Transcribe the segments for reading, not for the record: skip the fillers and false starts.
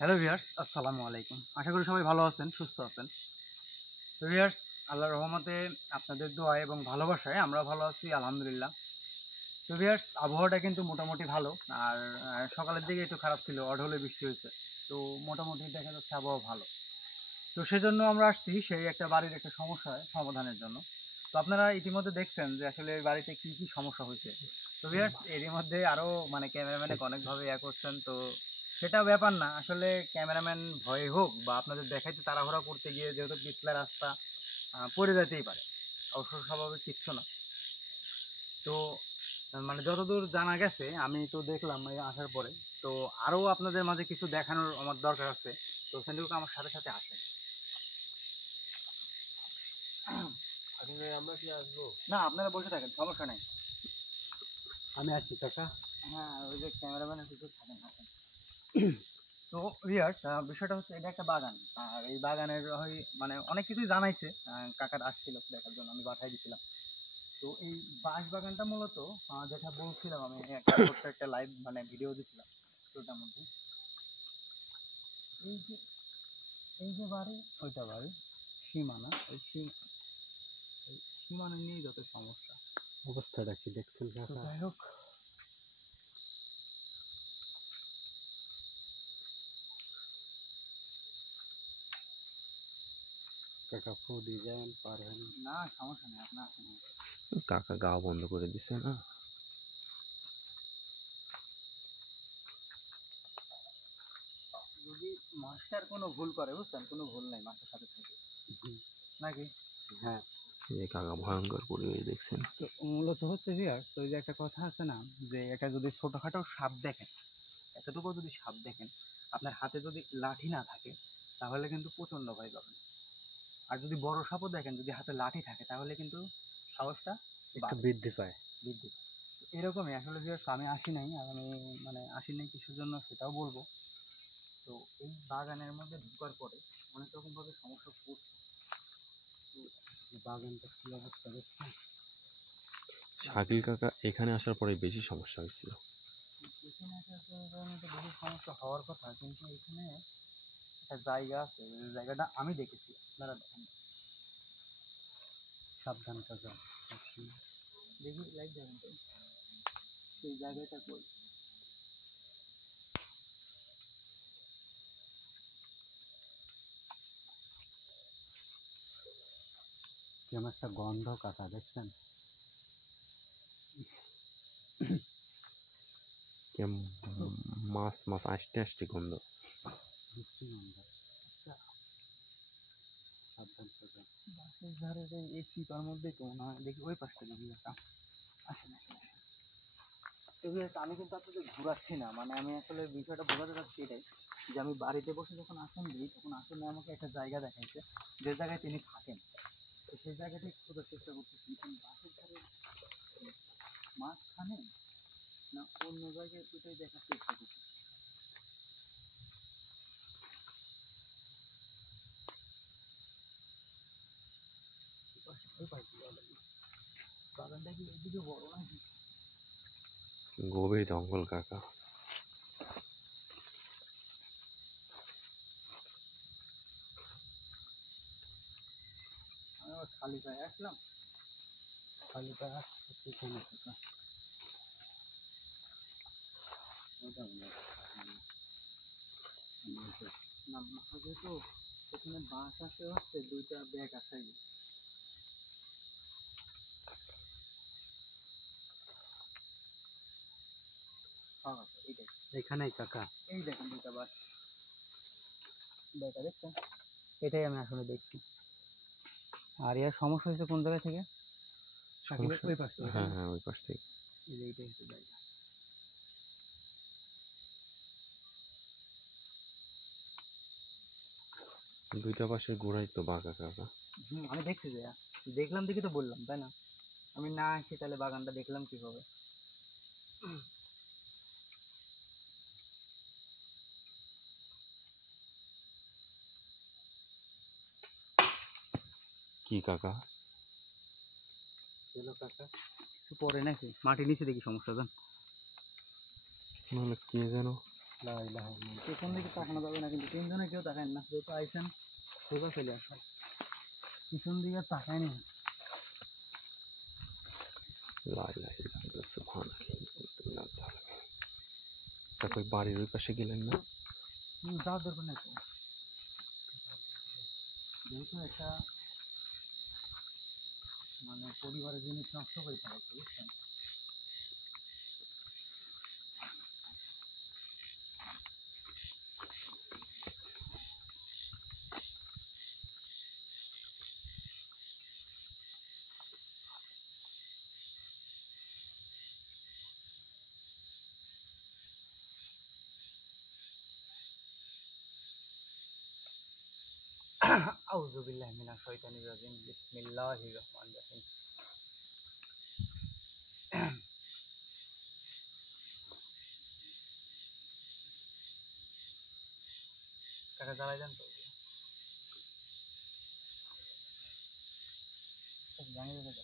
Hello viewers, আসসালামু আলাইকুম। আশা করি সবাই ভালো আছেন, সুস্থ আছেন। তো ভিউয়ার্স, আল্লাহর রহমতে আপনাদের দোয়া এবং ভালোবাসায় আমরা ভালো আছি আলহামদুলিল্লাহ। তো ভিউয়ার্স, আবহাওয়াটা কিন্তু মোটামুটি ভালো। আর সকালের দিকে একটু খারাপ ছিল, অঢ হলে বৃষ্টি হয়েছে। তো মোটামুটি দেখা যাচ্ছে আবহাওয়া ভালো। তো সেজন্য আমরা আসছি সেই একটা বাড়ির একটা সমস্যা সমাধানের জন্য। তো আপনারা ইতিমধ্যে দেখছেন যে আসলে বাড়িতে কি কি সমস্যা হয়েছে। তো ভিউয়ার্স, এরই মধ্যে আরও মানে ক্যামেরাম্যানে অনেকভাবে করছেন। তো সেটা ব্যাপার না, আসলে ক্যামেরাম্যান ভয়ে হোক বা আপনাদের দেখাইতে তাড়াহুড়া করতে গিয়ে যেহেতু পিছলা রাস্তা পড়ে যেতেই পারে, অবশ্য স্বাভাবিক কিচ্ছু না। তো মানে যতদূর জানা গেছে আমি তো দেখলাম এই আসার পরে, তো আরও আপনাদের মাঝে কিছু দেখানোর আমার দরকার আছে। তো সেগুলোকে আমার সাথে সাথে আসেন। আসলে আমরা কি আসবো? না, আপনারা বসে থাকেন, সমস্যা নেই। আমি আসি কাকা। হ্যাঁ, ওই যে ক্যামেরাম্যানের কিছু থাকেন থাকেন। তো ভিউয়ার্স, বিষয়টা হচ্ছে এটা একটা বাগান। আর এই বাগানের ওই মানে অনেক কিছুই জানাইছে। কাকার আসছিল দেখার জন্য, আমি পাঠাই দিছিলাম। তো এই বাঁশ বাগানটা মূলত যেটা বলছিলাম, আমি একটা ছোট্ট একটা লাইভ মানে ভিডিও দিছিলাম ওটার মধ্যে। এই যে এই যে বাড়ি, ওইটা বাড়ি সীমানা, ওই সীমানা নিয়েই যত সমস্যা। অবস্থাটা কি দেখছেন তো কাকা? যাই হোক, কাকা ফু দিয়ে যাবেন পারবেন? না সমস্যা নেই, আপনার আসেন। কাকা গা বন্ধ করে দিছে না। যদি মাস্টার কোনো ভুল করে, বুঝছেন, কোনো ভুল নেই মাস্টার সাথে থাকে নাকি। হ্যাঁ, যে কাকা ভয়ঙ্কর পরিবেশ দেখছেন। তো মূলত হচ্ছে ভিউয়ার্স, ওই যে একটা কথা আছে না, যে এটা যদি ছোটখাটো সাপ দেখেন, এতটুকু যদি সাপ দেখেন, আপনার হাতে যদি লাঠি না থাকে তাহলে কিন্তু প্রচণ্ড ভয় পাবেন। আর যদি বড় সাপও দেখেন, যদি হাতে লাঠি থাকে তাহলে কিন্তু সাহসটা একটু বাড়ে, বৃদ্ধি পায়। বৃদ্ধি পায়। এরকমই আসলে ভিউয়ার্স, আমি আসি নাই, আর আমি মানে আসি নাই কিছুর জন্য সেটাও বলবো। তো এই বাগানের মধ্যে ঢোকার পরে অনেক রকমভাবে সমস্যা পড়ছে। বাগানটা কি অবস্থা দেখছেন? শাকিল কাকা এখানে আসার পরে বেশি সমস্যা হয়েছিল। এখানে একটা তো বেশি সমস্যা হওয়ার কথা, কিন্তু এখানে একটা জায়গা আছে, যে জায়গাটা আমি দেখেছি, আপনারা দেখেন। সাবধান কাকা। দেখি লাইট দেখেন তো, সেই জায়গাটা কই। কেমন একটা গন্ধ কাকা দেখছেন? কেম মাছ মাছ আসতে আসতে গন্ধ। বিশ্রী গন্ধ। সাবধান কাকা। বাসের ধারের এই সিপার মধ্যেই তো মনে হয়, দেখি ওই পাশটা দেখি একটা। আসেন আসেন আসেন। তো ভিউয়ার্স, আমি কিন্তু আপনাদের ঘুরাচ্ছি না, মানে আমি আসলে বিষয়টা বোঝাতে চাচ্ছি এটাই, যে আমি বাড়িতে বসে যখন আসন দিই তখন আসলে আমাকে একটা জায়গা দেখাইছে যে জায়গায় তিনি থাকেন। তো সেই জায়গাটাই খোঁজার চেষ্টা করতেছি, কিন্তু বাসের ধারে মাঝখানে না অন্য জায়গায়, ওইটাই দেখার চেষ্টা করছি। ওই পাশে বাগানটা কি এদিকে বড় নাকি? গভীর জঙ্গল কাকা। আমি আবার খালি পায়ে আসলাম। খালি পায়ে আসছে কেন কাকা? ওটা না মাঝে তো এখানে বাস আছে, হচ্ছে দুইটা ব্যাগ আছে। এইটাই, এখানেই কাকা। এই দেখেন দুইটা বাস, ব্যাগটা দেখছেন, এটাই আমি আসলে দেখছি। আর এর সমস্যা হয়েছে কোন জায়গা থেকে? সমস্যা, ওই পাশ থেকে, হ্যাঁ হ্যাঁ, ওই পাশ থেকে। এই যে এইটাই হচ্ছে জায়গা। দুইটা পাশের গোড়াই তো বাঁকা কাকা। আমি দেখছি যে, দেখলাম দেখি তো বললাম, তাই না? আমি না আসি তাহলে বাগানটা দেখলাম কিভাবে? কি কাকা? চলো কাকা। কিছু পরে নাকি মাটির নিচে দেখি সমস্যা, জান? নাহলে কে যেন লা ইলাহা ইল্লাল্লাহ। পেছন দিকে তাকানো যাবে না, কিন্তু তিনজনে কেউ তাকায় না, যেহেতু আইসেন সোজা চলে আসো, পিছন দিকে তাকায়নি। লা ইলাহা ইল্লাল্লাহ সুবহানাল্লাহ। তারপর বাড়ির ওই পাশে গেলেন না? যাওয়ার দরকার নেই তো, যেহেতু একটা মানে পরিবারের জিনিস নষ্ট করে ফেলাচ্ছে, বুঝছেন? আউযু বিল্লাহি মিনাশ শাইতানির রাজিম, বিসমিল্লাহির রহমানির রহিম। কাকা জ্বালাই দেন তো, জানিয়ে দেবে।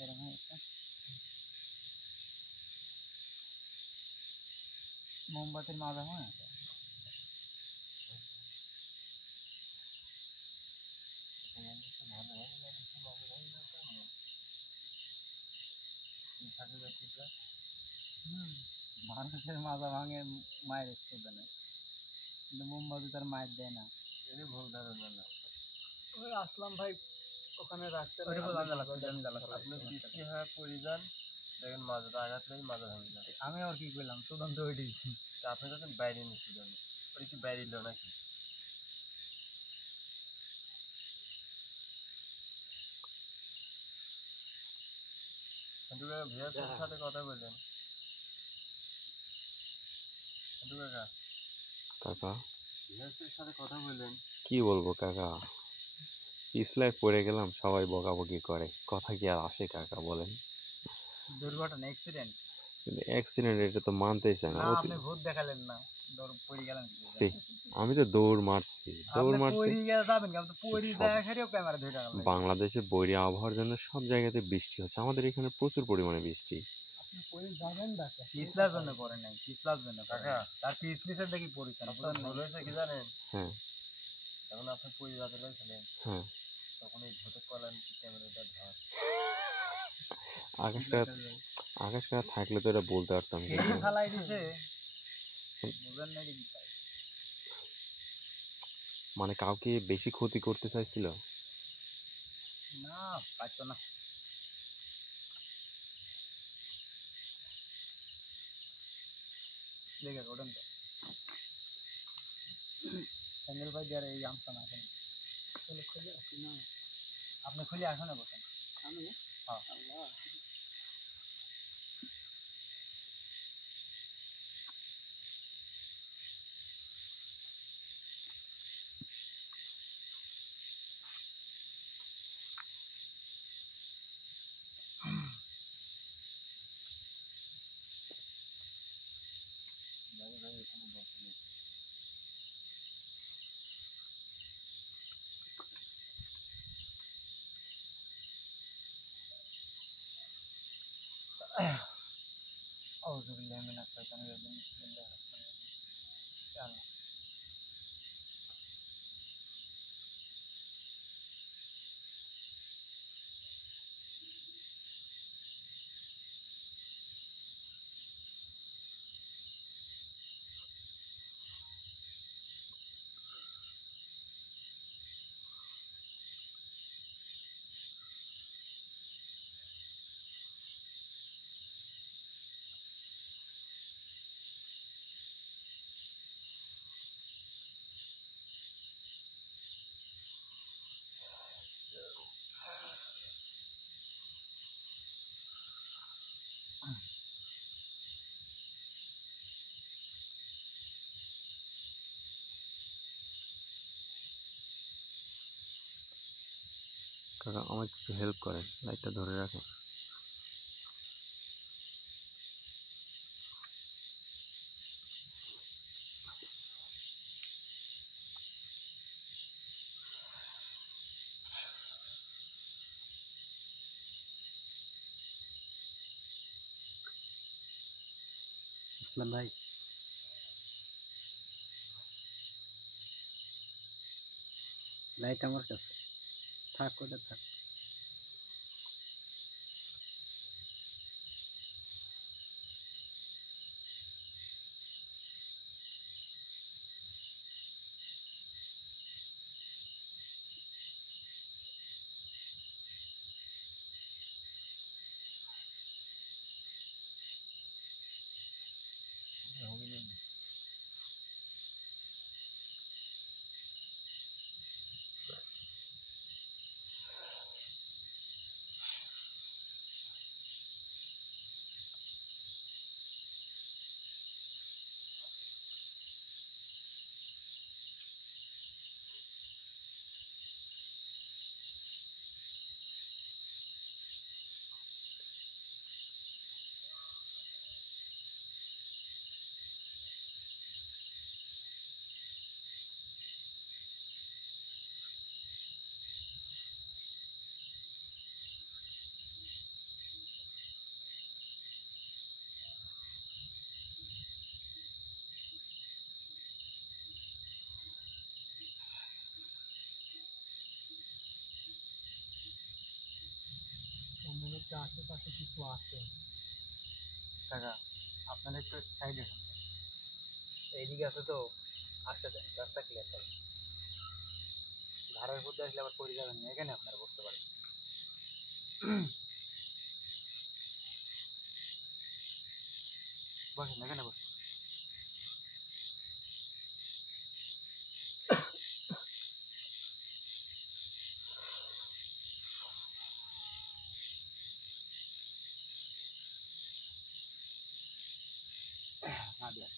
গরম হয়েছে, মোমবাতির মাজা হয় না। মানুষের মাজা ভাঙে, মায়ের ইচ্ছে নেই, কিন্তু মোমবাতি তার মায়ের দেয় না। ভুল ধারণা না। ওই আসলাম ভাই ওখানে রাখতে আপনি বৃষ্টি হয়ে পড়ে যান, দেখেন মাজাটা আঘাত লাগে, মাজা ভাঙে যান। আমি আর কি করলাম, চূড়ান্ত ওইটি। তা আপনি যখন বাইরে নিচ্ছিলেন, ওই কি বাইরে এলো নাকি? ভিয়াসের সাথে কথা বললেন কাকা, কাকা ভিয়াসের সাথে কথা বললেন। কি বলবো কাকা, পিছলায় পড়ে গেলাম, সবাই বকাবকি করে, কথা কি আর আসে কাকা বলেন? দুর্ঘটনা, অ্যাক্সিডেন্ট। কিন্তু অ্যাক্সিডেন্ট এটা তো মানতেই চায় না। না, আপনি ভূত দেখালেন না, পড়ে গেলেন। সে আমি তো দৌড় মারছি। পড়ে গেলে যাবেন কেন? পড়ে সব- দেখা খেলেও ক্যামেরা ধরে রাখলাম। বাংলাদেশে বৈরী আবহাওয়ার জন্য সব জায়গাতে বৃষ্টি হচ্ছে, আমাদের এখানে প্রচুর পরিমাণে বৃষ্টি। আপনি পড়ে যাবেন ডাকে, পিছলার জন্য পড়ে নাই, পিছলার জন্য কাকা। তার পিছলিতে দেখি পড়েছেন, বুঝলেন? ভুল হয়েছে কি জানেন? হ্যাঁ যখন আপনি পড়ে যাতে ছিলেন, হ্যাঁ, তখন এই ভূতের কলার ক্যামেরাটা ধর আকাশ কাটা থাকলে তো এটা বলতে পারতাম, কিন্তু ফালাই দিছে, বুঝলেন নাকি? মানে কাউকে বেশি ক্ষতি করতে চাইছিল। না, পারতো না। দেখে ওঠেন তো, স্যান্ডেল ভাই দিয়ে এই আমটা না এখন খুলে আসি না, আপনি খুলে আসো না বসেন। আমি হ্যাঁ, আল্লাহ أعوذ بالله من الشيطان الرجيم بسم الله الرحمن الرحيم يا الله কাকা আমাকে একটু হেল্প করেন, লাইটটা ধরে রাখেন। ইসলাম ভাই, লাইট আমার কাছে থাক, ওটা থাক। আশেপাশে কিছু আছে কাকা, আপনারা একটু সাইডে এইদিকে আছে তো, আসতে দেন, রাস্তা ক্লিয়ার করেন। ধারের মধ্যে আসলে আবার পড়ে যাবেন না, এখানে আপনারা বসতে পারেন। বসেন, এখানে বসেন। না দেন।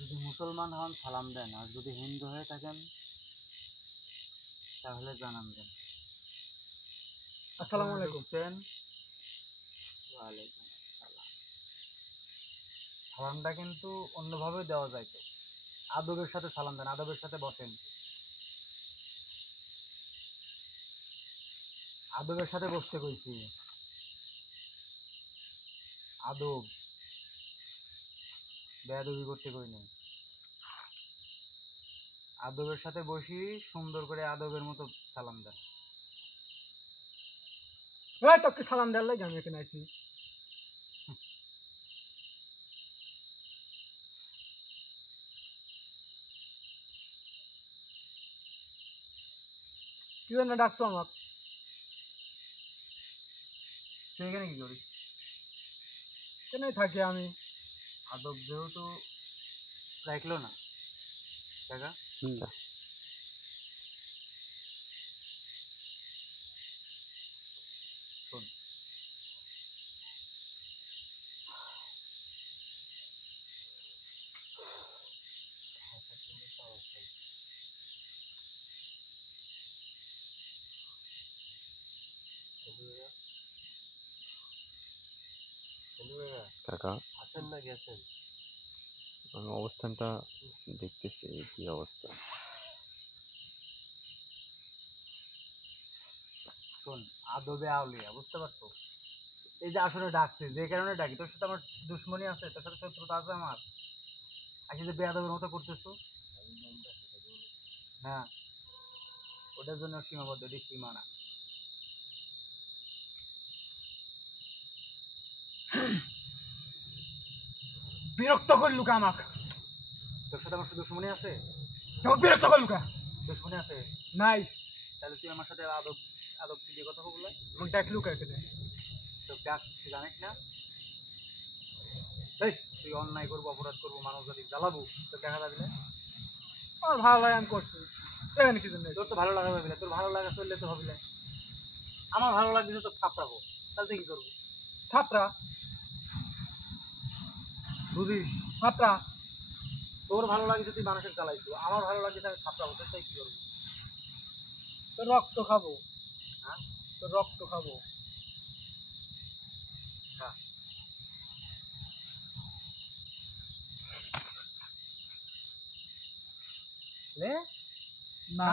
যদি মুসলমান হন সালাম দেন, আর যদি হিন্দু হয়ে থাকেন তাহলে জানান দেন। আসসালামু আলাইকুম। ওয়ালাইকুম আসসালাম। সালামটা কিন্তু অন্যভাবে দেওয়া যায় তো, আদবের সাথে সালাম দেন, আদবের সাথে বসেন, আদবের সাথে বসতে কইছি। আদব, বেয়াদবি করতে কই নাই। আদবের সাথে বসি, সুন্দর করে আদবের মতো সালাম দেন। ওই তোকে সালাম দেওয়ার লাগে আমি এখানে আছি। কি জন্য ডাকছো আমাকে? তুই এখানে কি করিস? কেনই থাকি আমি। আদব যেহেতু রাখলো না কাকা, না, শোন, কাকা আছেন না গেছেন? আমি অবস্থানটা দেখতেছি, কি অবস্থা। শোন, আদবে আউলিয়া, বুঝতে পারছো? এই যে আসলে ডাকছে, যে কারণে ডাকি, তোর সাথে আমার দুশ্মনী আছে, তোর সাথে শত্রুতা আছে আমার। আজকে যে বেয়াদবের মতো করতেছো, হ্যাঁ, ওটার জন্য সীমাবদ্ধ, এটি সীমানা। বিরক্ত করি লুকা আমাকে। তোর সাথে আমার দুশ্মনী আছে, তোমাকে বিরক্ত করি লুকা। দুশ্মনী আছে, নাই, তাহলে তুই আমার সাথে আদব আদব দিয়ে কথা বললে, আমাকে ডাক লুকা এখানে। তো ডাক তুই জানিস না? এই তুই অন্যায় করবো, অপরাধ করবো, মানুষ যদি জ্বালাবো, তোর দেখা যাবি না? আমার ভালো লাগে আমি করছি, এখানে কি জন্য? তোর তো ভালো লাগা যাবি না, তোর ভালো লাগা চললে তো ভাবি না। আমার ভালো লাগছে তো থাপড়াবো, তাহলে তুই কি করবো? থাপড়া বুঝিস? থাপড়া তোর ভালো লাগছে তুই মানুষের জ্বালাইছো, আমার ভালো লাগছে আমি থাপড়াবো, তোর তাই কি করবো? তোর রক্ত খাবো, হ্যাঁ তোর রক্ত খাবো। হ্যাঁ লে না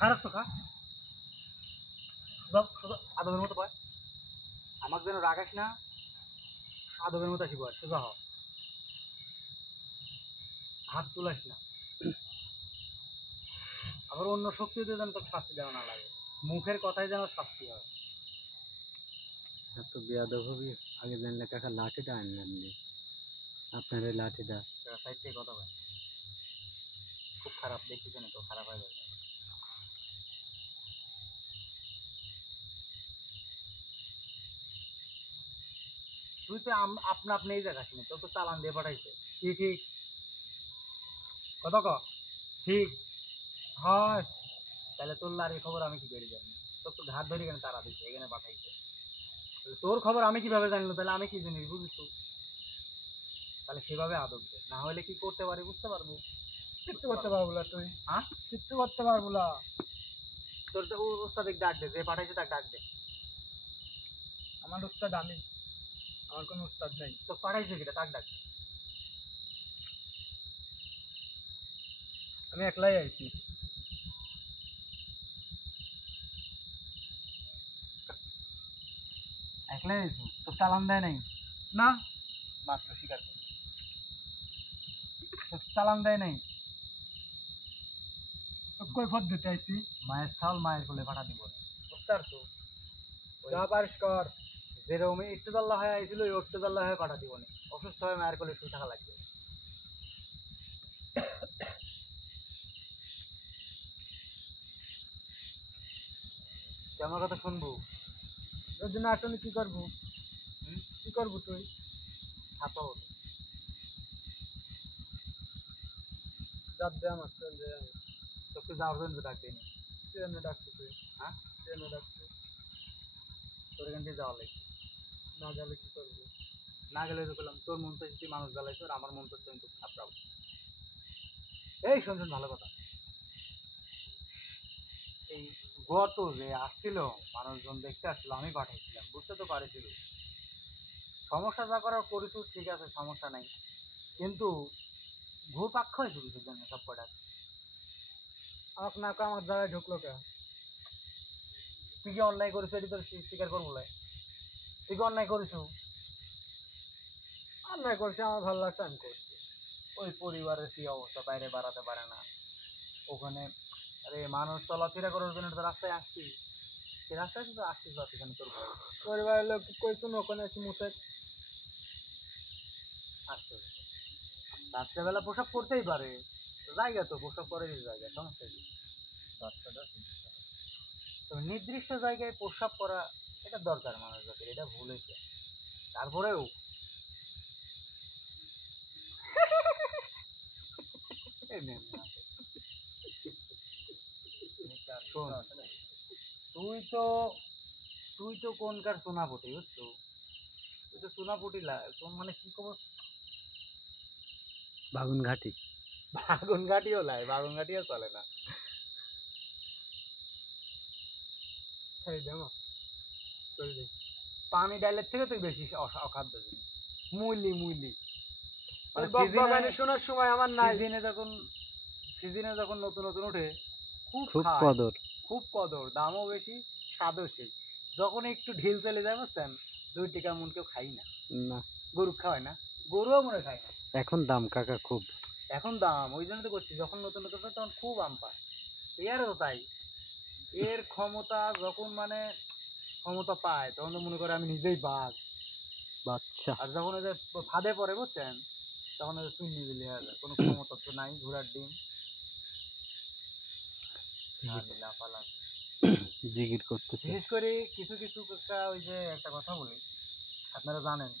খারাপ তো খা, সব সোজা আদবের মতো পায়। আমাকে যেন রাগাস না, আদবের মতো আসি বয়, সোজা হ, হাত তুলাস না। আবার অন্য শক্তিতে যেন তোর শাস্তি দেওয়া না লাগে, মুখের কথাই যেন শাস্তি হয়। এত বেয়াদব হবি, আগে জানলে কাকা লাঠিটা আনলেন নি, আপনার এই লাঠিটা। সাইড থেকে কথা বল, খুব খারাপ দেখতেছে না তো, খারাপ হয়ে যাবে। তুই তো আপনা আপনি এই জায়গা শুনে তোর তো চালান দিয়ে পাঠাইছে। কি ঠিক কত ক ঠিক হয় তাহলে তোর লারির খবর আমি কি করে জানি? তোর তো ঘাট ধরে এখানে তারা দিচ্ছে, এখানে পাঠাইছে। তাহলে তোর খবর আমি কিভাবে জানলো? তাহলে আমি কি জিনিস বুঝিস তো? তাহলে সেভাবে আদব দে, না হলে কি করতে পারি বুঝতে পারবো। কিচ্ছু করতে পারবো না তুই, হ্যাঁ কিচ্ছু করতে পারবো না। তোর তো ওস্তাদিক ডাক দে, যে পাঠাইছে তাকে ডাক দে। আমার উস্তাদ আমি, আমার কোনো উস্তাদ নেই। তো পাঠাইছে কিটা তাকে ডাক দে। আমি একলাই আইছি। একলাই আইছো? তোর চালান দেয় নাই? না মাত্র স্বীকার কর, তোর চালান দেয় নাই। কই ফট দিতে আইছি? মায়ের চাল মায়ের কোলে পাঠা দিব না, বুঝতে পারছো? যা পারিস কর। যেরকম ইট্টুদাল্লা হয়ে আইছিল ওই ইট্টুদাল্লা হয়ে পাঠা দিব না, অসুস্থ হয়ে মায়ের কোলে শুয়ে থাকা লাগবে। তুই আমার কথা শুনবো? যদি না শুনি কি করবো? হুম? কি করবো তুই? ছাপা হতো। চাপ দে আমার, চল দে। তোকে যাওয়ার জন্য ডাক দিই নি। ট্রেনে ডাকছি তুই, হ্যাঁ ট্রেনে ডাকছি। তোর এখান থেকে যাওয়া লাগবে। না গেলে কি করবো? না গেলে তো বললাম তোর মন তো তুই মানুষ জ্বালাইছো, আর আমার মন তো তুই ছাপড়াবো। এই শোন শোন ভালো কথা, এই গত যে আসছিল মানুষজন দেখতে আসছিল, আমি পাঠাইছিলাম, বুঝতে তো পারছিল। সমস্যা যা করার করেছো ঠিক আছে, সমস্যা নাই, কিন্তু ঘুরপাক্ষ হয়েছে কিছুর জন্য সব কটা। আমাকে না কর আমার জায়গায় ঢুকলো কে? তুই কি অন্যায় করেছো এটি তোর স্বীকার করবো লাই? তুই কি অন্যায় করেছো? অন্যায় করছি, আমার ভালো লাগছে আমি করছি। ওই পরিবারের কি অবস্থা, বাইরে বাড়াতে পারে না, ওখানে আরে মানুষ চলাফেরা করার জন্য তো রাস্তায় আসছি, সে রাস্তায় তো আসছিস এখানে তোর ঘর পরিবারের লোক কইছো না ওখানে এসে মুখে আসতে। রাত্রেবেলা পোশাক পরতেই পারে, জায়গা তো পোশাক পরে জায়গা, সমস্যা কি? বাচ্চাটা তো নির্দিষ্ট জায়গায় প্রস্রাব করা এটা দরকার মানুষ জাতির, এটা ভুল হয়েছে। তারপরেও এই নে, না। শোন, তুই তো তুই তো কোনকার সোনাপটি বুঝছো? তুই তো সোনাপটি মানে কি খবর, বাগুন ঘাটি। বাগুন ঘাটিও লাই, বাগুন ঘাটিও চলে না। ছেড়ে দে আমার, চলে দে। পানি ডালের থেকে তুই বেশি অখাদ্য জিনিস, মুইলি মুইলি। মানে বকবকানি শোনার সময় আমার নাই। সিজনে যখন নতুন নতুন ওঠে খুব খুব খায়, কদর। খুব কদর, দামও বেশি, স্বাদও সেই। যখন একটু ঢিল চলে যায় বুঝছেন, 2 টাকা মন কেউ খাই না। না, গরু খাওয়ায় না, গরুও মনে খায় না। এখন দাম কাকা খুব। এখন দাম, ওই জন্য তো করছি, যখন নতুন নতুন ওঠে তখন খুব আম পায়। এরও তো তাই, এর ক্ষমতা যখন মানে ক্ষমতা পায় তখন তো মনে করে আমি নিজেই বাঘ। বাচ্চা আর যখন ওই যে ফাঁদে পড়ে বুঝছেন, তখন ওই শূন্য দিলে হয়ে যায়, কোনো ক্ষমতা তো নাই, ঘোড়ার ডিম। লাফালাফি জিকির করতেছে। বিশেষ করে কিছু কিছু কাকা, ওই যে একটা কথা বলি, আপনারা জানেন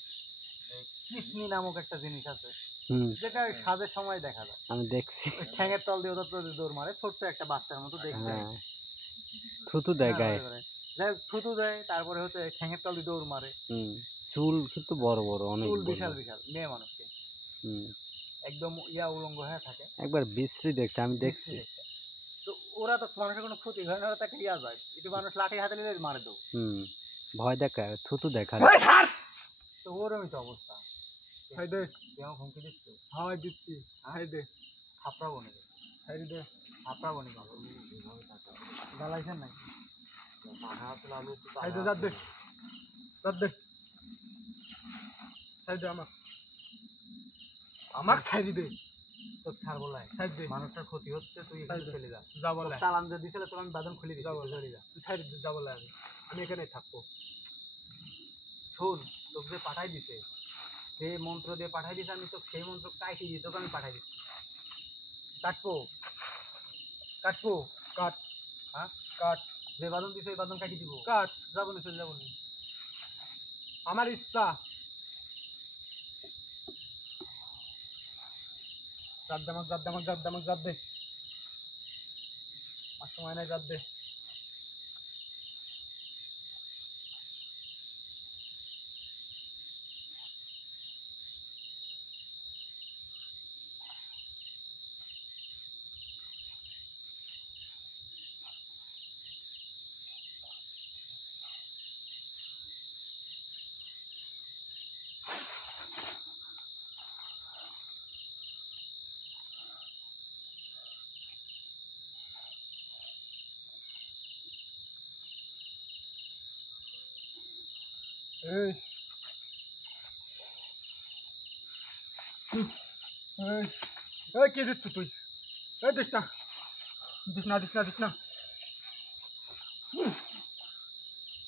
যে কিসনি নামক একটা জিনিস আছে, হুম, যেটা ওই সাজের সময় দেখা যায়। আমি দেখছি। ওই ঠ্যাঙের তল দিয়ে ওদের তো দৌড় মারে, ছোট্ট একটা বাচ্চার মতো দেখতে। হ্যাঁ, থুতু দেয় গায়ে। যাই হোক, থুতু দেয়, তারপরে হচ্ছে ঠ্যাঙের তল দিয়ে দৌড় মারে। হুম, চুল কিন্তু বড় বড়, অনেক চুল বড়। বিশাল বিশাল, মেয়ে মানুষকে হুম, একদম উলঙ্গ হয়ে থাকে। একবার বিশ্রী দেখতে আমি দেখছি। বিশ্রী দেখতে। তো ওরা তো মানুষের কোনো ক্ষতি হয় না, ওরা তাকে যায় একটু, মানুষ লাঠি হাতে নিলে মারে দেবো। হুম, ভয় দেখায়, থুতু দেখায়। তো ওরমই তো অবস্থা। হাই দে, কেমন হুমকি দিচ্ছ? হাই দিচ্ছি, হাই দে, থাপড়াবো নি, হাই দে, থাপড়াবো নি বাবা, জ্বালাইছেন নাকি? হাই দে, যাদ দে, যাদ দে, ছাই দে আমাক ছাই দে, তোর ছাড় বলাই, ছাই দে, মানুষটার ক্ষতি হচ্ছে, তুই এখানে চলে যা, যা বলে চালান যে দিছিলে তোর আমি বাদন খুলে দিই, যা বলে চলে যা, তুই ছাই দে, যা বলে আমি এখানেই থাকবো। শোন, তোকে যে পাঠাই দিছে, যে মন্ত্র দিয়ে পাঠাই দিছে, আমি তো সেই মন্ত্র কাটি দিয়ে তোকে আমি পাঠাই দিচ্ছি। কাটবো, কাটবো, কাট, হ্যাঁ কাট, যে বাদন দিছে ওই বাদন কাটি দিব, কাট, যাবো না, চলে যাবো না, আমার ইচ্ছা। জাত দে আমাকে, জাত দে আমাকে, জাত দে আমাকে, জাত দে, আর সময় নাই, জাত দে। এই এই এই কি দিচ্ছ তুই? এই দিস না, দিস না, দিস না, দিস না,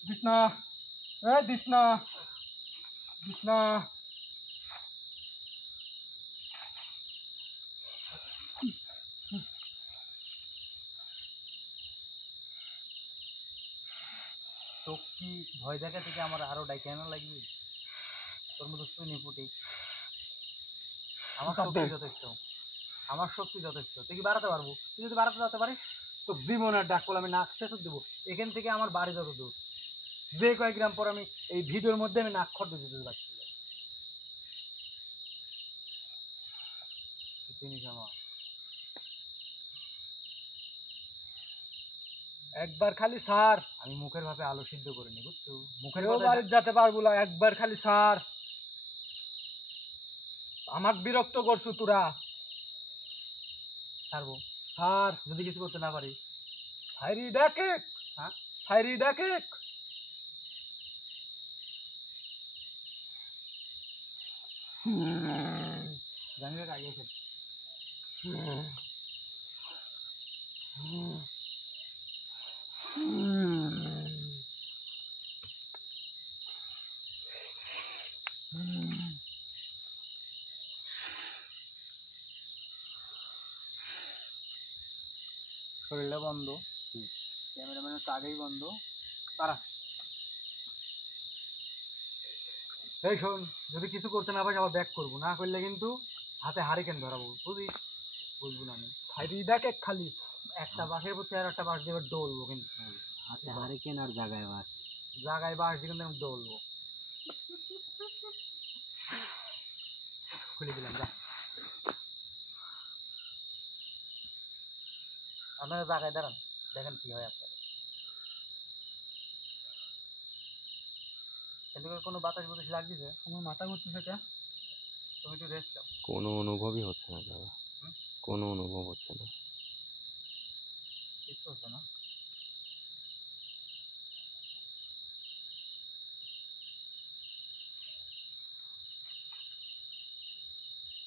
দিস না, এই দিস না, দিস না। তো কি ভয় দেখা থেকে আমার আরো ডাইকে আনা লাগবে? তোর মতো শুনি ফুটি, আমার শক্তি যথেষ্ট, আমার শক্তি যথেষ্ট। তুই কি বাড়াতে পারবো? তুই যদি বাড়াতে যেতে পারিস তো জীবনের ডাক করলে আমি নাক শেষ দেবো। এখান থেকে আমার বাড়ি যত দূর, যে কয়েক গ্রাম পর আমি এই ভিডিওর মধ্যে আমি নাক খড় দিতে পারছি। চিনিস আমার, একবার খালি সার, আমি মুখের ভাবে আলো সিদ্ধ করিনি, বুঝছো? মুখের বাড়ি যেতে পারবো না, একবার খালি সার। আমাকে বিরক্ত করছু তোরা, ছাড়বো সার যদি কিছু করতে না পারি। ফাইরি দেখে, হ্যাঁ ফাইরি দেখে, জানি না আগে এসে শরীরটা বন্ধ, ক্যামেরাম্যানের তো আগেই বন্ধ, তারা। এই শোন, যদি কিছু করতে না পারি আবার ব্যাক করবো, না করলে কিন্তু হাতে হারিকেন ধরাবো, বুঝিস? বুঝবো না আমি, সাইডি দেখে খালি একটা বাঁশের প্রতি আর একটা বাঁশ দিয়ে এবার দৌড়বো, কিন্তু হাতে হারিকেন আর জায়গায় বাস। জায়গায় বাঁশ দিয়ে কিন্তু আমি দৌড়বো। খুলে দিলাম, যা। আপনারা জায়গায় দাঁড়ান, দেখেন কি হয় আপনাদের। এদিকে কোনো বাতাস বাতাস লাগছে? আমার মাথা ঘুরতেছে, এটা তুমি একটু রেস্ট দাও। কোনো অনুভবই হচ্ছে না দাদা, কোনো অনুভব হচ্ছে না। কিচ্ছু হচ্ছে না।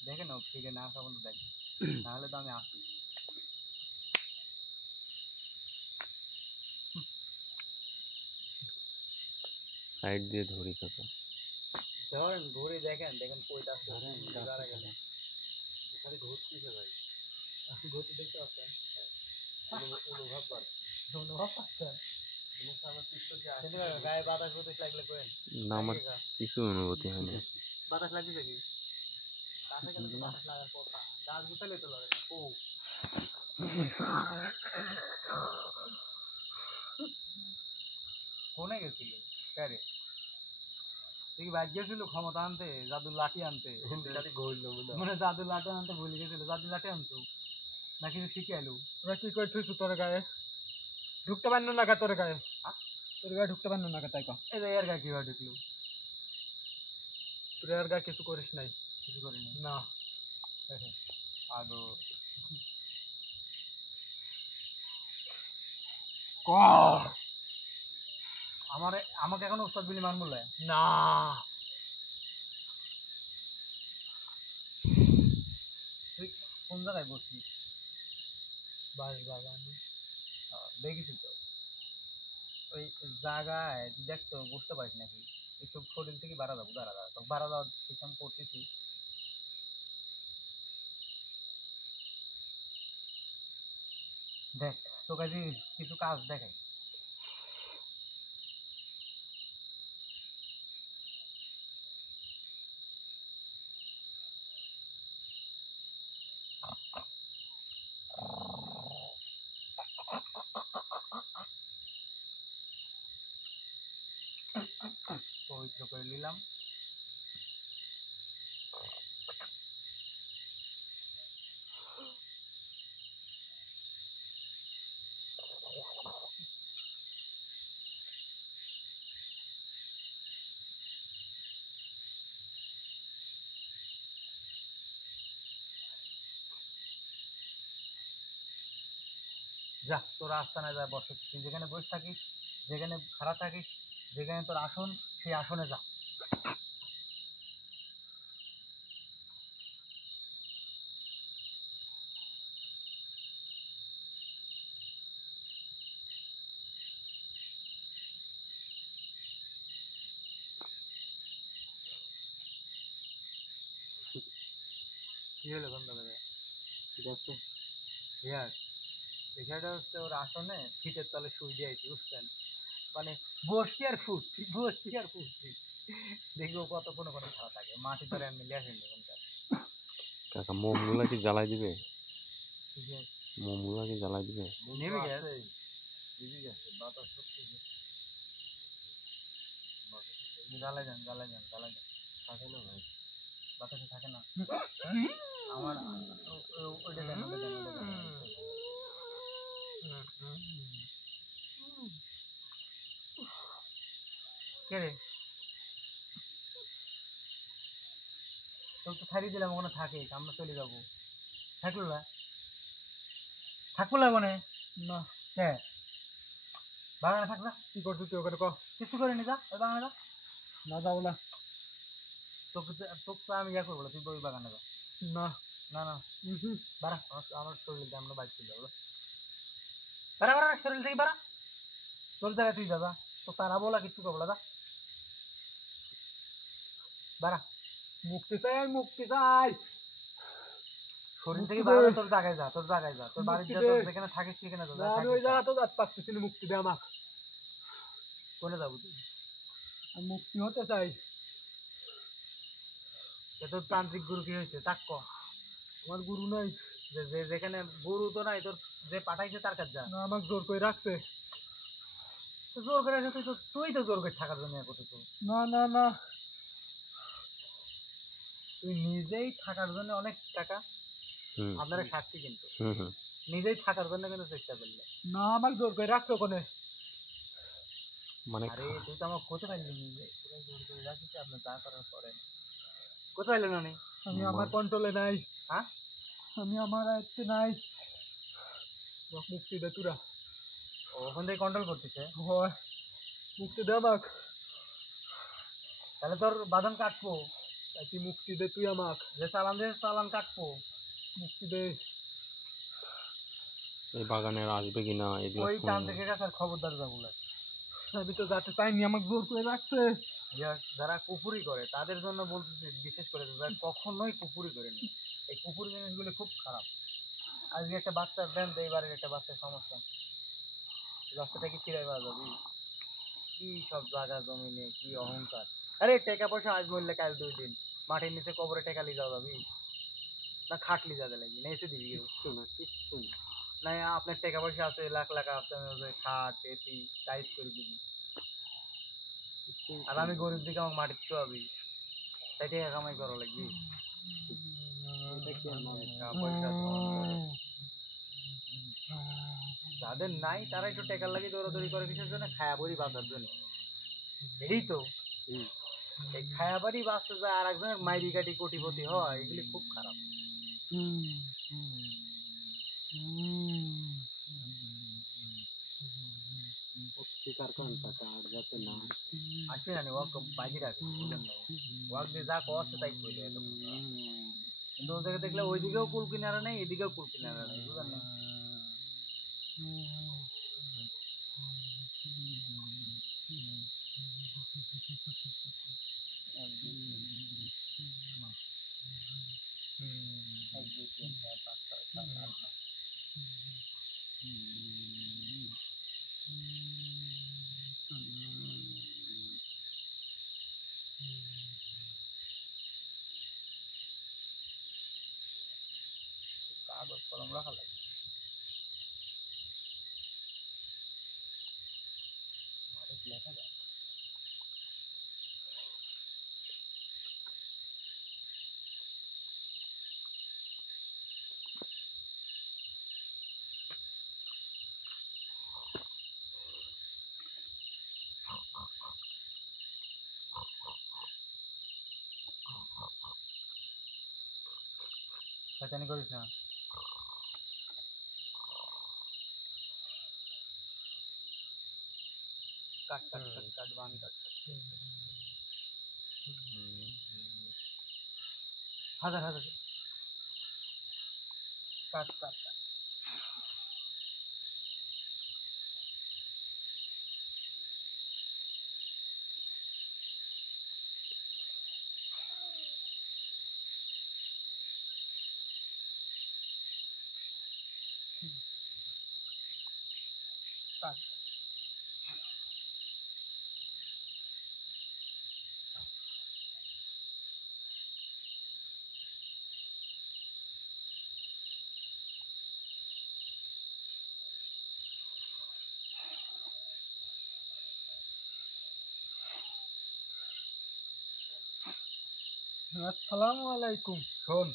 দেখে নাও, ঠিক আছে, না আসা পর্যন্ত দেখে, তাহলে তো আমি আসি। সাইড দিয়ে ধরি কাকা। ধরেন ঘুরে দেখেন, দেখেন কইটা আছে, দাঁড়া গেল এখানে ঘুরতেছে ভাই, ঘুরতে দেখতে পাচ্ছেন, অনুভব করে। অনুভব পাচ্ছেন? জিনিস আমার পিস্তলকে আসে কিন্তু গায়ে বাতাস বুতাস লাগলে করেন না আমার কিছু অনুভূতি হয়নি। বাতাস লাগছে কি কাছে গেলে তো বাতাস লাগার কথা গাছ গুছালে তো লাগে না ও কোনে গেছিল কারে তুই কি বাদ গেছিল ক্ষমতা আনতে জাদুর লাঠি আনতে খালি ঘুরল মনে হয়। মানে জাদুর লাঠি আনতে ভুলে গেছিল জাদুর লাঠি আনতো না কিছু শিখে এলো ওরা কি করছিস তোর গায়ে ঢুকতে পারলো না তোর গায়ে তোর গায়ে ঢুকতে পারলো না তাই কো এই যে এর গায়ে কিভাবে ঢুকলো তোর আর গায়ে কিছু করিস নাই কিছু করিনি না আদো ক আমাকে এখন ওস্তাদ বিলি মান বলে না তুই কোন জায়গায় বসছিস বাস বাগান দেখিস তো ওই জায়গায় দেখতো বুঝতে পারিস নাকি একটু শরীর থেকে বাড়া যাবো দাঁড়া দাঁড়া তো বাড়া যাওয়ার সিস্টেম করতেছি দেখ তো কাজে কিছু কাজ দেখাই পবিত্র করে নিলাম যা তোর আস্তানায় যা বসে তুই যেখানে বসে থাকিস যেখানে খারাপ থাকিস যেখানে তোর আসন সেই আসনে যা কি হলো বন্ধ করে ঠিক আছে ইয়ার এখানটা হচ্ছে ওর আসনে সিটের তলে শুই দিয়েছি বুঝছেন মানে বসছি আর ফুটছি বসছি আর ফুটছি দেখবো কত কোনো কোনো খেলা থাকে মাটি ধরে আমি নিয়ে আসেনি কোনটা কাকা মোমগুলা কি জ্বালাই দিবে? ঠিক আছে মোমগুলা কি জ্বালাই দিবে? নেমে গেছে বুঝে গেছে বাতাস করতেছে জ্বালাই যান জ্বালাই যান জ্বালাই যান থাকে না ভাই বাতাসে থাকে না আমার ওইটা দেন ওইটা দেন ওইটা দেন কে রে তোর তো ছাড়িয়ে দিলাম ওখানে থাকে আমরা চলে যাবো থাকলো না থাকবো না মানে না হ্যাঁ বাগানে থাক যা কি করছিস তুই ওখানে ক কিছু করে নি যা ওই বাগানে যা না যাও না তোকে তোকে তো আমি ইয়া করবো না, তুই ওই বাগানে যা না না না বাড়া আমার শরীর দিয়ে আমরা বাইক চলে যাবো বাড়া বাড়া শরীর থেকে বাড়া তোর জায়গায় তুই যা যা তো তারা বলা কিছু করবো যা বাড়া মুক্তি চাই আর মুক্তি চাই শরীর থেকে মুক্তি বাড়া দে। তোর জায়গায় যা তোর জায়গায় যা তোর বাড়ির মুক্তি যা দে। তোর যেখানে থাকিস সেখানে যা না আমি ওই জায়গা তো যাতে পারতেছি না মুক্তি দে আমাকে কোনে যাবো তুই আমি মুক্তি হতে চাই এ তোর তান্ত্রিক গুরু কি হয়েছে তাক ক আমার গুরু নাই যে যে যেখানে গুরু তো নাই তোর যে পাঠাইছে তার কাছে যা না আমাকে জোর করে রাখছে তো জোর করে আছে তুই তো জোর করে থাকার জন্য করতেছ না না না তুই নিজেই থাকার জন্য অনেক টাকা হুম আপনারা সাক্ষী কিন্তু হুম হুম নিজেই থাকার জন্য কিন্তু চেষ্টা করলে না আমাকে জোর করে রাখছে ওখানে মানে আরে তুই তো আমার কোথায় পাইলি নিজে তোরা জোর করে রাখিস আপনি যা করার করেন কোথায় পাইলেন না আমি আমার কন্ট্রোলে নাই হ্যাঁ আমি আমার আয়ত্তে নাই আমাকে মুক্তি দে তোরা ওখান থেকে কন্ট্রোল করতেছে হয় মুক্তি দে আমাকে তাহলে তোর বাঁধন কাটবো তুই মুক্তি দে তুই আমাকে যে চালান দিয়ে চালান কাটবো মুক্তি দে এই বাগানে আর আসবে কিনা এগুলো ওই শুনবো। তান্ত্রিকের কাছে আর খবরদার যাবো না আমি তো যাতে চাইনি আমাকে জোর করে রাখছে যারা কুপুরি করে তাদের জন্য বলতেছি বিশেষ করে যারা কখনোই কুপুরি করেনি এই কুপুরি জিনিসগুলো খুব খারাপ আজকে একটা বাচ্চা দেন তো এই বাড়ির একটা বাচ্চার সমস্যা রাস্তাটা কি ফিরে পাওয়া যাবে? কি সব জায়গা জমি নিয়ে কি অহংকার! আরে টাকা পয়সা আজ মরলে কাল 2 দিন মাটির নিচে কবরে টাকা লিয়ে যাওয়া যাবে না? খাটলি যাতে লাগি না এসে দিবি কেউ? কিচ্ছু না। না আপনার টাকা পয়সা আছে লাখ লাখ, আপনার খাট এসি টাইস করে দিবি, আর আমি গরিব দিকে আমাকে মাটির চুয়াবি, তাই টাকা কামাই করা লাগবে। টাকা পয়সা যাদের নাই তারা একটু টাকার লাগে দৌড়াদৌড়ি করে কিসের জন্য? খায়া বড়ি বাঁচার জন্য। এটাই তো এই খায়া বাড়ি বাঁচতে যায় আর একজনের মাইরি কাটি কোটিপতি হয়, এগুলি খুব খারাপ। স্বীকার করেন টাকা আর যাতে না আসবে না ওয়াক বাজি রাখবে, বুঝলেন না? ওয়াক দিয়ে যা কষ্ট তাই কইলে এত, কিন্তু ও জায়গায় দেখলে ওইদিকেও কুল কিনারা নেই, এদিকেও কুল কিনারা নেই, বুঝলেন না? কাগজ কলম রাখা লাগে। লেখা যায় শয়তানি করিস না। কাট কাট কাট কাট বান কাট হাজার হাজার কাট কাট কাট। কাট আসসালামু আলাইকুম। শোন,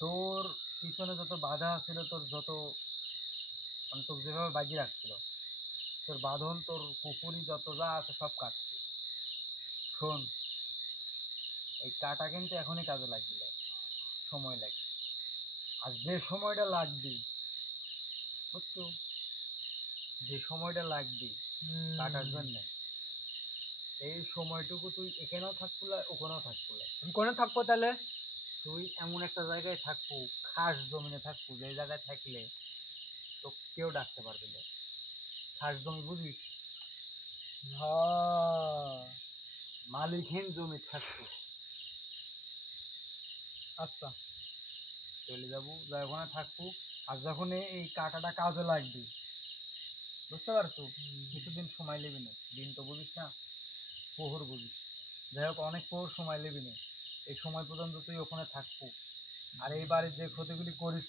তোর পিছনে যত বাধা ছিল, তোর যত মানে তোর যেভাবে বাজি রাখছিল, তোর বাঁধন তোর পুকুরি যত যা আছে সব কাটছে। শোন, এই কাটা কিন্তু এখনই কাজে লাগবে না, সময় লাগবে। আর যে সময়টা লাগবে, বুঝছো, যে সময়টা লাগবে কাটার জন্য, এই সময়টুকু তুই এখানেও থাকবো না ওখানেও থাকবো না। আমি কোনে থাকবো তাহলে? তুই এমন একটা জায়গায় থাকবো, খাস জমিনে থাকবো, যে জায়গায় থাকলে তো কেউ ডাকতে পারবে না। খাস জমি বুঝিস? হ্যাঁ, মালিকহীন জমি থাকবো। আচ্ছা। চলে যাবো, যা ওখানে থাকবো। আর যখন এই কাটাটা কাজে লাগবে, বুঝতে পারছো, কিছুদিন সময় নেবি না। দিন তো বুঝিস না, প্রহর বুঝিস। যাই হোক, অনেক প্রহর সময় নেবি না। এই সময় পর্যন্ত তুই ওখানে থাকবো। আর এই বাড়ির যে ক্ষতিগুলি করিস,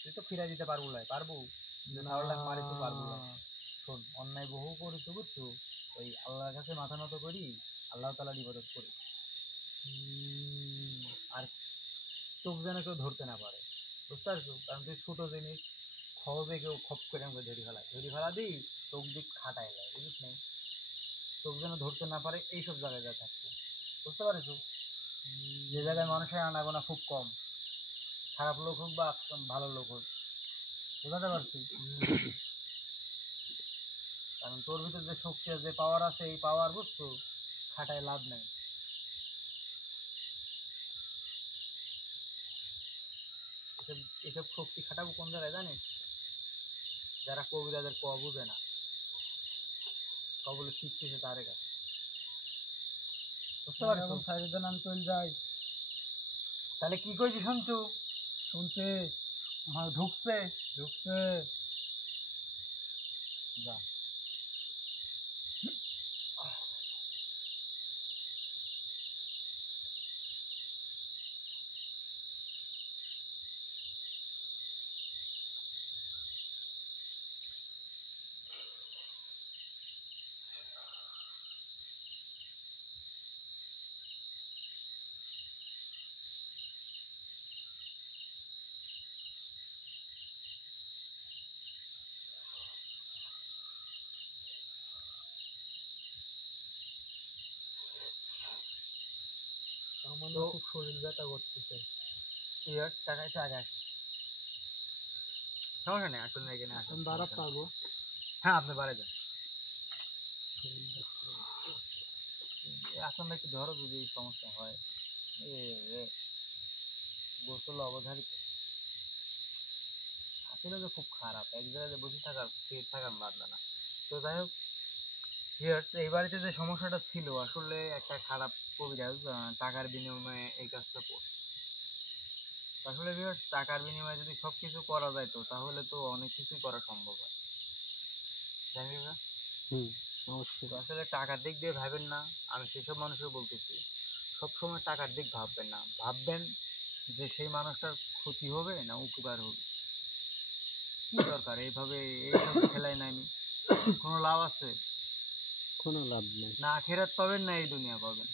তুই তো ফিরে দিতে পারবো না, পারবো? যে তাহলে মারিস পারবো না। শোন, অন্যায় বহু করিস, বুঝছো? ওই আল্লাহর কাছে মাথা নত করি, আল্লাহ তাআলার ইবাদত করি। আর চোখ যেন কেউ ধরতে না পারে, বুঝতে পারছো? কারণ তুই ছোটো জিনিস সহজে কেউ খপ করে আমাকে ধরি ফেলা দিই, চোখ দিক খাটায় যায়, বুঝিস না? চোখ যেন ধরতে না পারে এইসব জায়গায় যা থাকতো, বুঝতে পারছো? যে জায়গায় মানুষের আনাগোনা খুব কম, খারাপ লোক হোক বা ভালো লোক হোক, বোঝাতে পারছি? কারণ তোর ভিতর যে শক্তি আছে, যে পাওয়ার আছে, এই পাওয়ার, বুঝছো, খাটায় লাভ নেই। এসব এসব শক্তি খাটাবো কোন জায়গায় জানিস? যারা কবিরাজের ক বুঝে না, কবলে শিখতেছে তার কাছে, বুঝতে পারছো? এখন সাইডের জন্য আমি চলে যাই। তাহলে কি কইছি শুনছো? শুনছে, ঢুকছে। ঢুকছে। যা আমার তো- খুব শরীর ব্যথা করতেছে। ইয়ার্স টাকা একটু আগে আসে সমস্যা নেই, আসলে এখানে আসুন আমি বাড়া পারবো। হ্যাঁ আপনি বাড়ে যান। আসলে একটু ধরো যদি সমস্যা হয় গোসল অবধারিত আসলে তো খুব খারাপ, এক জায়গায় বসে থাকার স্থির থাকার বাদলা না। তো যাই হোক ভিউয়ার্স, এই বাড়িতে যে সমস্যাটা ছিল আসলে একটা খারাপ কবিরাজ টাকার বিনিময়ে এই কাজটা করছে। আসলে ভিউয়ার্স, টাকার বিনিময়ে যদি সব কিছু করা যায় তো তাহলে তো অনেক কিছুই করা সম্ভব হয়, জানি না। অবশ্যই। তো আসলে টাকার দিক দিয়ে ভাবেন না, আমি সেসব মানুষও বলতেছি সবসময় টাকার দিক ভাববেন না, ভাববেন যে সেই মানুষটার ক্ষতি হবে না উপকার হবে। কি দরকার এইভাবে এইসব খেলায় নামি, কোনো লাভ আছে? কোনো লাভ নেই। না আখেরাত পাবেন না এই দুনিয়া পাবেন,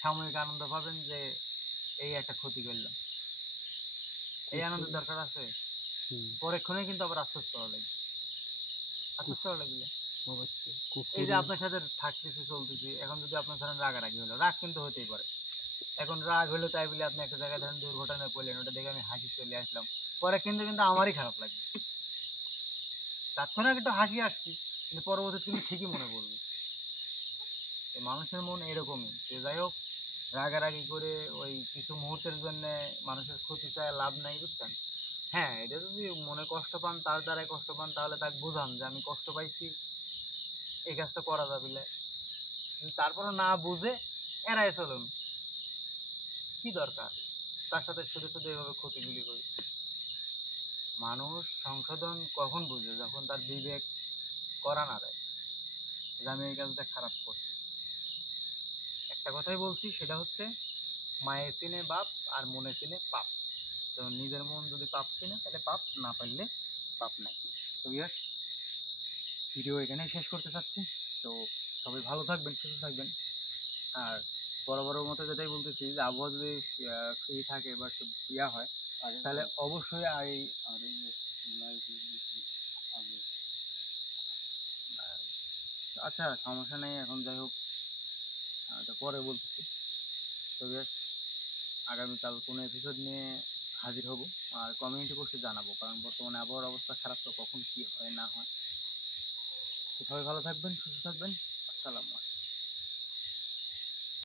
সাময়িক আনন্দ পাবেন যে এই একটা ক্ষতি করলাম, এই আনন্দের দরকার আছে? পরেক্ষণে কিন্তু আবার আফসোস করা লাগবে, আফসোস করা লাগবে। অবশ্যই। এই যে আপনার সাথে থাকতেছি চলতেছি, এখন যদি আপনার ধরেন রাগারাগি হলো, রাগ কিন্তু হতেই পারে, এখন রাগ হলো তাই বলে আপনি একটা জায়গায় ধরেন দুর্ঘটনায় পড়লেন, ওটা দেখে আমি হাসি চলে আসলাম, পরে কিন্তু কিন্তু আমারই খারাপ লাগবে। তাৎক্ষণিক একটু হাসি আসছি, কিন্তু পরবর্তী তুমি ঠিকই মনে করবে। এই মানুষের মন এরকমই। তো যাই হোক, রাগারাগি করে ওই কিছু মুহূর্তের জন্য মানুষের ক্ষতি চায় লাভ নাই, বুঝছেন? হ্যাঁ, এটা যদি মনে কষ্ট পান, তার দ্বারাই কষ্ট পান, তাহলে তাকে বুঝান যে আমি কষ্ট পাইছি, এই কাজটা করা যাবে না। কিন্তু তারপরও না বুঝে এড়াই চলুন, কি দরকার তার সাথে শুধু শুধু এভাবে ক্ষতিগুলি করি। মানুষ সংশোধন কখন বুঝে? যখন তার বিবেক করা না দেয় যে আমি এই কাজটা খারাপ করছি। একটা কথাই বলছি, সেটা হচ্ছে মায়ে চিনে বাপ আর মনে চিনে পাপ। তো নিজের মন যদি পাপ চিনে তাহলে পাপ, না পারলে পাপ নাই। তো ইয়াস, ভিডিও এখানেই শেষ করতে চাচ্ছি। তো সবাই ভালো থাকবেন, সুস্থ থাকবেন। আর বড় বড় মতো যেটাই বলতেছি যে আবহাওয়া যদি ফ্রি থাকে বা ইয়া হয় তাহলে অবশ্যই আচ্ছা সমস্যা নেই, এখন যাই হোক এটা পরে বলতেছি। তো বেশ, আগামীকাল কোনো এপিসোড নিয়ে হাজির হব, আর কমিউনিটি পোস্টে জানাবো, কারণ বর্তমানে আবহাওয়ার অবস্থা খারাপ, তো কখন কি হয় না হয়। তো সবাই ভালো থাকবেন, সুস্থ থাকবেন। আসসালামু আলাইকুম।